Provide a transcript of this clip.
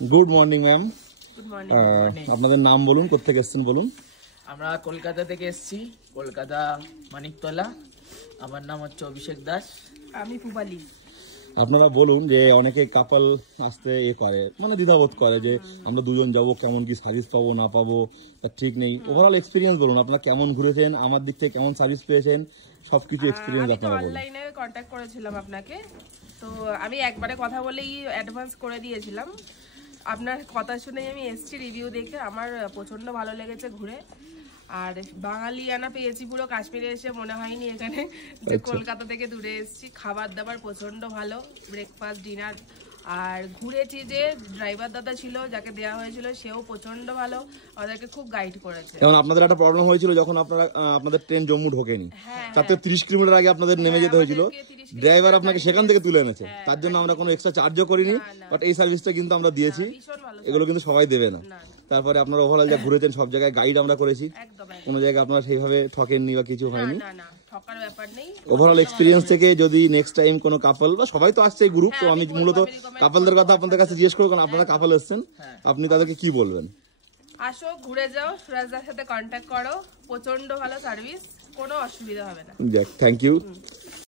Good morning ma'am. Good morning. আপনাদের নাম বলুন, কোত্থেকে এসেছেন বলুন। আমরা কলকাতা থেকে এসেছি, কলকাতা মানিকতলা। আমার নাম হচ্ছে অভিষেক দাস। আমি পুবালি। আপনারা বলুন যে অনেকে কাপল আসতে করে মানে দ্বিধাবোধ করে যে আমরা দুজন যাব, কেমন কি সার্ভিস পাবো না পাবো তার ঠিক নেই। ওভারঅল এক্সপিরিয়েন্স বলুন, আপনারা কেমন ঘুরেছেন, আমার দিক থেকে কেমন সার্ভিস পেয়েছেন, সবকিছু এক্সপিরিয়েন্স আপনারা বলুন। অনলাইনে কন্ট্যাক্ট করেছিলাম আপনাকে, তো আমি একবারে কথা বলেই অ্যাডভান্স করে দিয়েছিলাম। আপনার কথা শুনে আমি এসছি, রিভিউ দেখে আমার প্রচন্ড ভালো লেগেছে ঘুরে। আর বাঙালিয়ানা পেয়েছি পুরো, কাশ্মীরে এসে মনে হয়নি এখানে যে কলকাতা থেকে দূরে এসেছি। খাবার দাবার প্রচন্ড ভালো, ব্রেকফাস্ট ডিনার। আর ঘুরেছি যে ড্রাইভার দাদা ছিল যাকে দেওয়া হয়েছিল সেও প্রচন্ড ভালো, আমাদেরকে খুব গাইড করেছে। যেমন আপনাদের একটা প্রবলেম হয়েছিল যখন আপনাদের ট্রেন জম্মু ঢোকেনি, তাতে 30 কিলোমিটার আগে আপনাদের নেমে যেতে হয়েছিল, ড্রাইভার আপনাকে সেখান থেকে তুলে এনেছে, তার জন্য আমরা কোনো এক্সট্রা চার্জও করিনি, বাট এই সার্ভিসটা কিন্তু আমরা দিয়েছি। এগুলো কিন্তু সবাই দেবে না। তারপরে আপনারা ওভারঅল যা ঘুরেছেন সব জায়গায় গাইড আমরা করেছি, কোনো জায়গায় আপনারা সেইভাবে ঠকেননি বা কিছু হয়নি। ওভারঅল এক্সপিরিয়েন্স থেকে যদি নেক্সট টাইম কোনো কাপল বা সবাই তো আসছে এই গ্রুপ, তো আমি মূলত কাপলদের কথা আপনাদের কাছে জিজ্ঞেস করবো, কারণ আপনারা কাপল এসছেন, আপনি তাদেরকে কি বলবেন? আসো, ঘুরে যাও, সুরাজদার সাথে কন্ট্যাক্ট করো, প্রচন্ড ভালো সার্ভিস, কোনো অসুবিধা হবে না। Thank you.